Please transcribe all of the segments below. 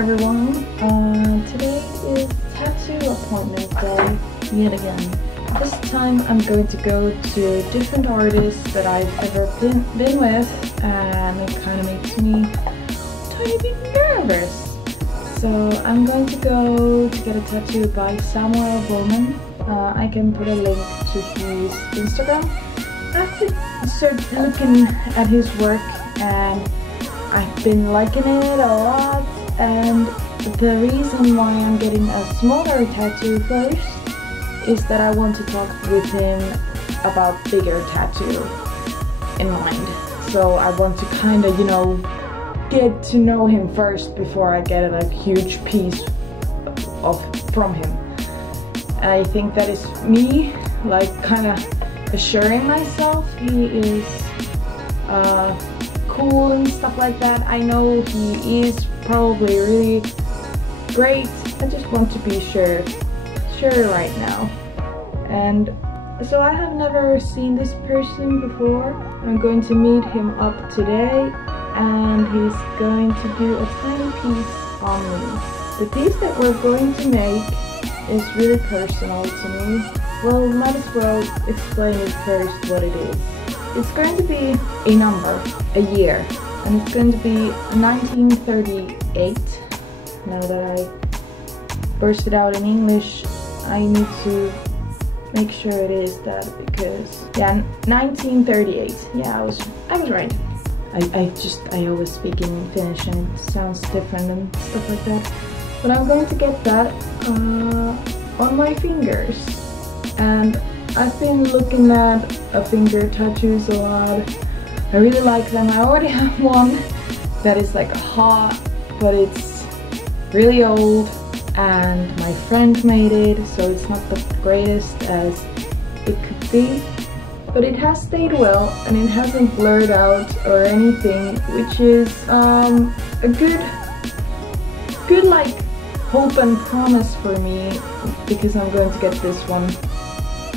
everyone. Today is tattoo appointment day yet again. This time I'm going to go to different artists that I've ever been with, and it kind of makes me a tiny bit nervous. So I'm going to go to get a tattoo by Samuel Bowman. I can put a link to his Instagram. I've started looking at his work and I've been liking it a lot, and the reason why I'm getting a smaller tattoo first is that I want to talk with him about bigger tattoo in mind. So I want to kind of, get to know him first before I get a huge piece from him. And I think that is me, like, kind of assuring myself he is cool and stuff like that. I know he is probably really great. I just want to be sure right now. And so I have never seen this person before. I'm going to meet him up today, and he's going to do a tiny piece on me. The piece that we're going to make is really personal to me. Well, might as well explain it first what it is. It's going to be a number, a year, and it's going to be 1938. Now that I burst it out in English, I need to make sure it is that, because, yeah, 1938. Yeah, I was right. I always speak in Finnish and it sounds different and stuff like that. But I'm going to get that on my fingers. And I've been looking at finger tattoos a lot. I really like them. I already have one that is like hot, but it's really old, and my friend made it, so it's not the greatest as it could be. But it has stayed well, and it hasn't blurred out or anything, which is a good like hope and promise for me, because I'm going to get this one,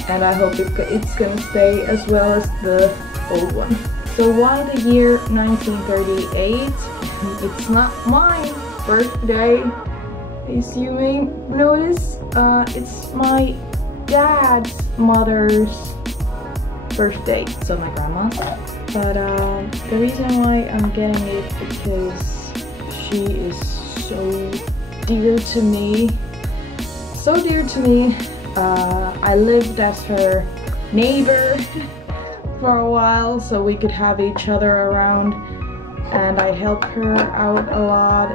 and I hope it's gonna stay as well as the old one. So why the year 1938? It's not my birthday, as you may notice. It's my dad's mother's birthday, so my grandma's. But the reason why I'm getting it because she is so dear to me. So dear to me. I lived as her neighbor for a while, so we could have each other around, and I helped her out a lot.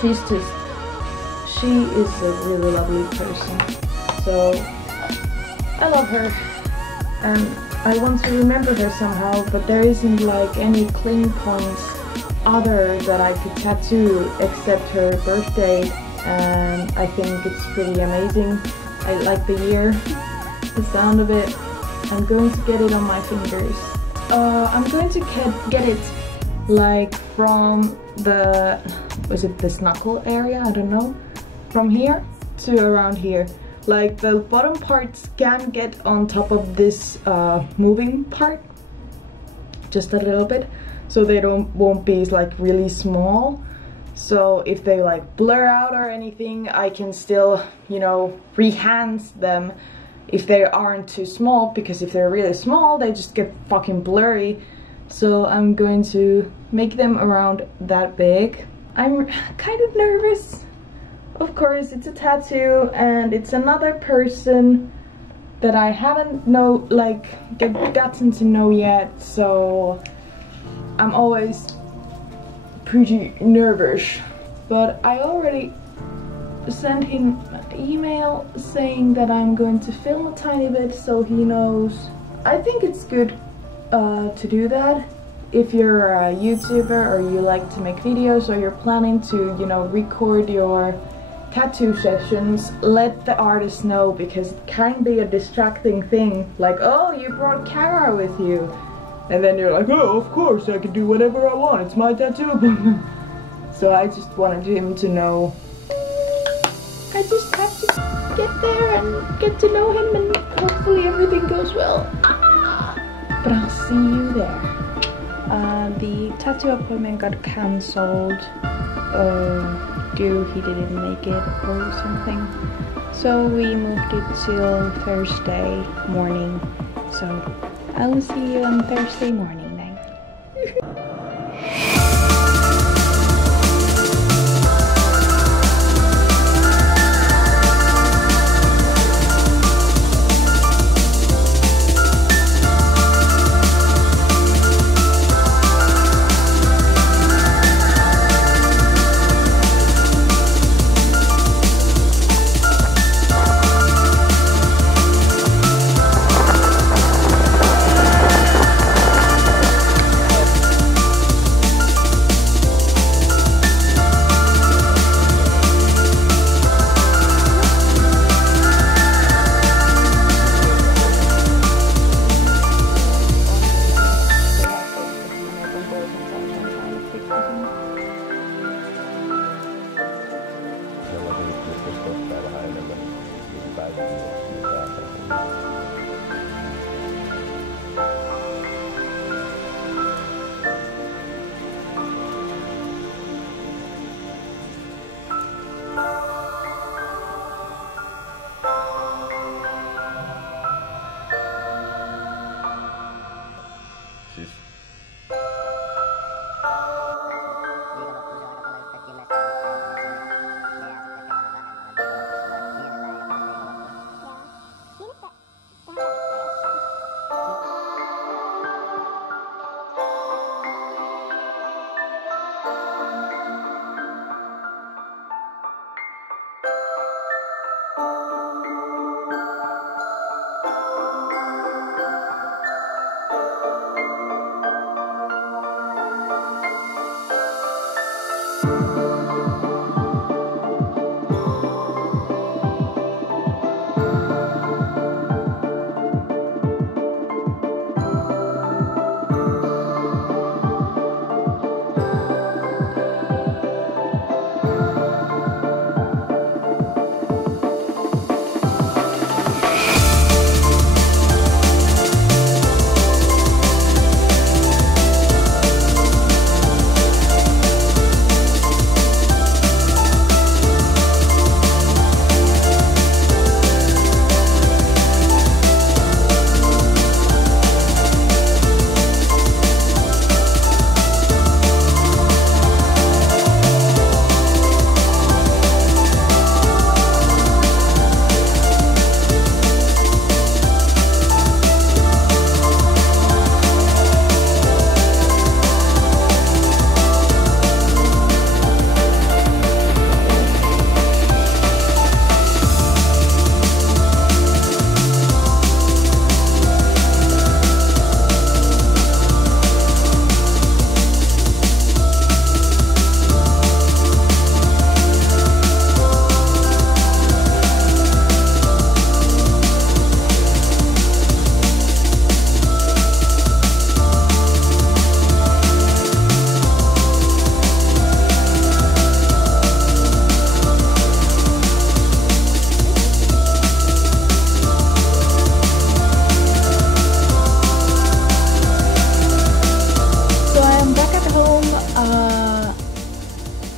She is a really lovely person, so I love her, and I want to remember her somehow, but there isn't like any cling points other that I could tattoo except her birthday, and I think it's pretty amazing. I like the year, the sound of it. I'm going to get it on my fingers. I'm going to get it like from the, was it this knuckle area? I don't know. From here to around here. Like the bottom parts can get on top of this moving part just a little bit, so they won't be like really small. So if they like blur out or anything, I can still, rehance them if they aren't too small, because if they're really small, they just get fucking blurry. So I'm going to make them around that big. I'm kind of nervous. Of course, it's a tattoo, and it's another person that I haven't gotten to know yet, so I'm always pretty nervous. But I already sent him an email saying that I'm going to film a tiny bit so he knows. I think it's good to do that if you're a YouTuber or you like to make videos, or you're planning to, record your tattoo sessions. Let the artist know, because it can be a distracting thing, like, oh, you brought Kara with you, and then you're like, oh, of course I can do whatever I want, it's my tattoo appointment. So I just wanted him to know. I just have to get there and get to know him, and hopefully everything goes well. But I'll see you there. The tattoo appointment got cancelled due he didn't make it or something. So we moved it till Thursday morning. So I will see you on Thursday morning then.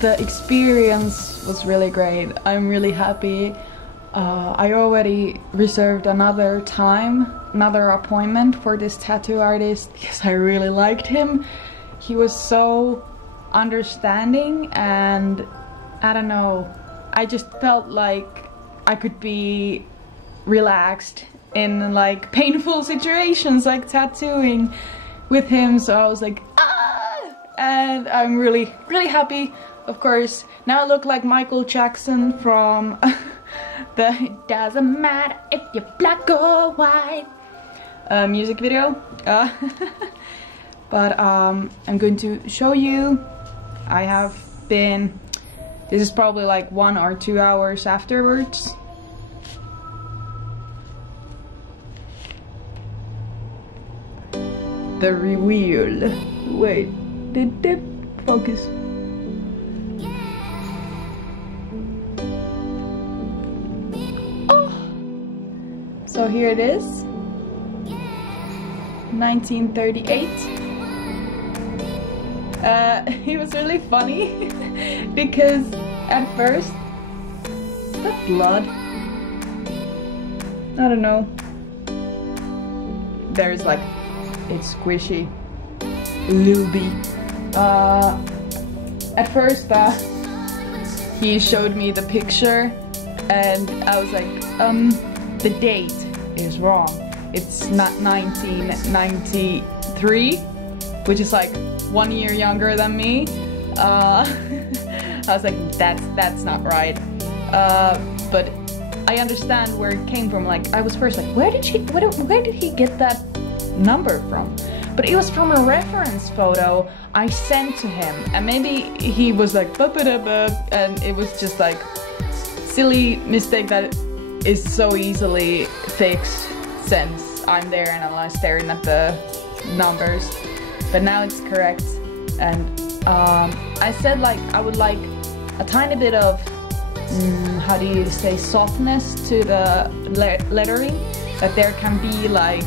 The experience was really great. I'm really happy. I already reserved another appointment for this tattoo artist because I really liked him. He was so understanding, and I don't know, I just felt like I could be relaxed in like painful situations like tattooing with him, so I was like, ah! And I'm really happy. Of course, now I look like Michael Jackson from the It Doesn't Matter If You're Black or White music video. But I'm going to show you. I have been, this is probably like 1 or 2 hours afterwards. The reveal. Wait, did it focus? So here it is, 1938. He was really funny because at first, is that blood? I don't know. There's like, it's squishy, looby. At first, he showed me the picture, and I was like, the date is wrong. It's not 1993, which is like 1 year younger than me. I was like, that's not right. But I understand where it came from. Like, I was first like, where did he get that number from? But it was from a reference photo I sent to him, and maybe he was like, and it was just like silly mistake that is so easily fixed since I'm there and I'm staring at the numbers. But now it's correct, and I said like I would like a tiny bit of how do you say, softness to the lettering, that there can be like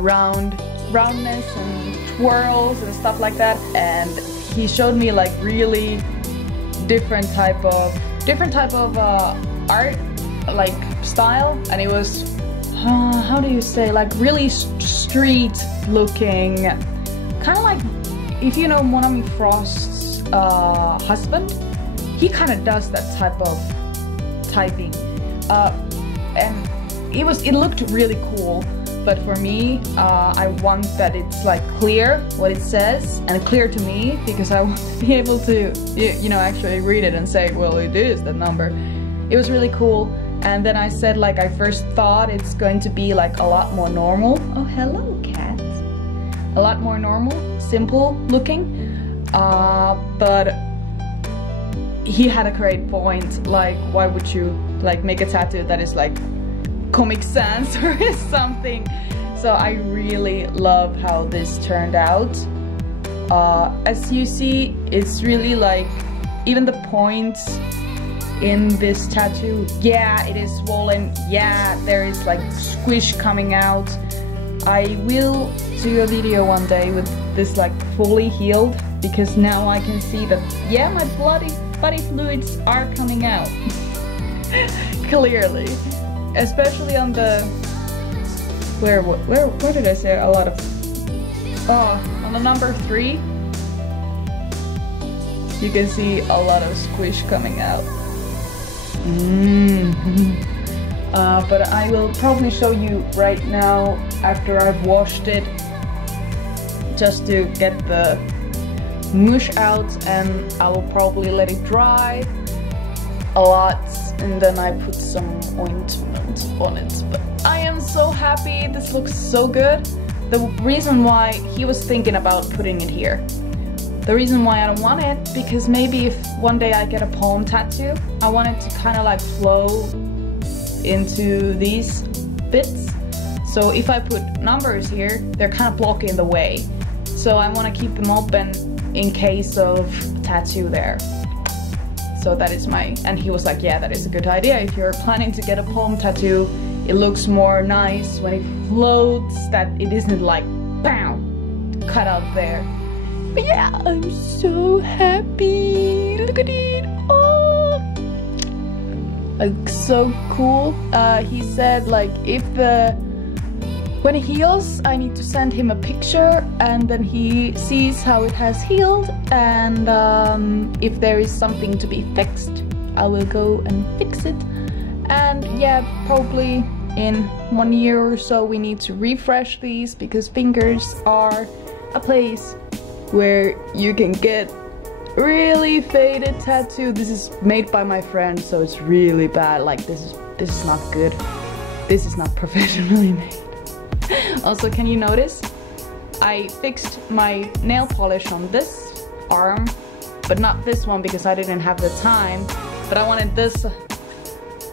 roundness and twirls and stuff like that. And he showed me like really different type of art, like style, and it was how do you say, like really street looking, kind of like if you know Monami Frost's husband. He kind of does that type of typing, and it looked really cool. But for me, I want that it's like clear what it says, and clear to me, because I want to be able to, you know, actually read it and say, well, it is that number. It was really cool. And then I said, like, I first thought it's going to be like a lot more normal. Oh, hello, cat. A lot more normal, simple looking. But he had a great point. Like, why would you like make a tattoo that is like Comic Sans or something? So I really love how this turned out. As you see, it's really like, even the points in this tattoo, yeah, it is swollen, yeah, there is like squish coming out. I will do a video one day with this like fully healed, because now I can see that, yeah, my body fluids are coming out clearly. Especially on the, where did I say a lot of, on the number 3, you can see a lot of squish coming out. But I will probably show you right now after I've washed it, just to get the mush out, and I will probably let it dry a lot, and then I put some ointment on it. But I am so happy, this looks so good. The reason why he was thinking about putting it here, the reason why I don't want it, because maybe if one day I get a palm tattoo, I want it to kind of like flow into these bits. So if I put numbers here, they're kind of blocking the way. So I want to keep them open in case of tattoo there. So that is my, and he was like, yeah, that is a good idea. If you're planning to get a palm tattoo, it looks more nice when it floats, that it isn't like, bam, cut out there. But yeah, I'm so happy. Look at it. Oh, like so cool. He said like when it heals, I need to send him a picture, and then he sees how it has healed, and if there is something to be fixed, I will go and fix it. And yeah, probably in 1 year or so we need to refresh these, because fingers are a place where you can get really faded tattoo. This is made by my friend, so it's really bad. Like this is not good. This is not professionally made. Also, can you notice? I fixed my nail polish on this arm, but not this one because I didn't have the time. But I wanted this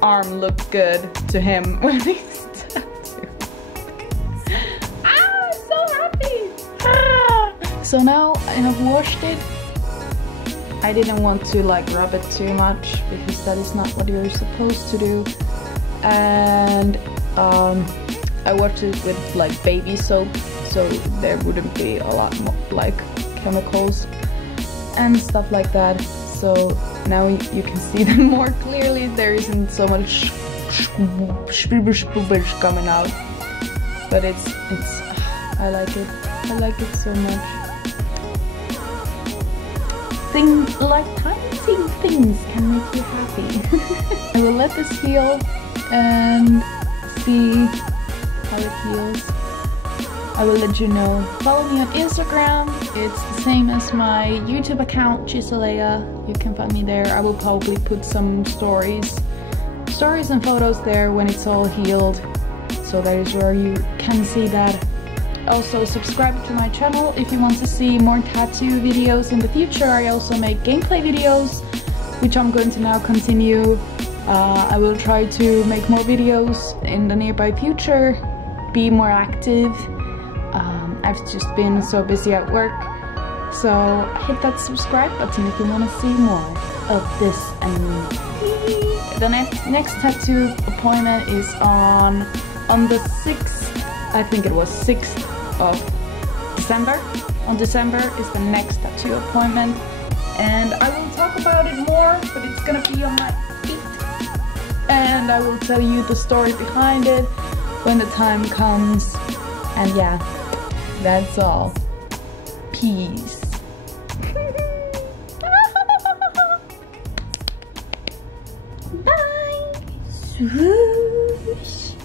arm look good to him when he's tattooed. Ah, I'm so happy! Ah. So now I've washed it. I didn't want to like rub it too much, because that is not what you're supposed to do. And I washed it with like baby soap, so there wouldn't be a lot more like chemicals and stuff like that. So now you can see them more clearly. There isn't so much coming out, but it's I like it. I like it so much. Things like tiny things can make you happy. I will let this heal and see how it heals. I will let you know. Follow me on Instagram. It's the same as my YouTube account, Chisalea. You can find me there. I will probably put some stories and photos there when it's all healed. So that is where you can see that. Also subscribe to my channel if you want to see more tattoo videos in the future. I also make gameplay videos, which I'm going to now continue. I will try to make more videos in the nearby future, be more active. I've just been so busy at work. So hit that subscribe button if you want to see more of this and me. The next tattoo appointment is on the 6th, I think it was 6th of December. On December is the next tattoo appointment, and I will talk about it more, but it's gonna be on my feet, and I will tell you the story behind it when the time comes. And yeah, that's all. Peace. Bye. Swoosh.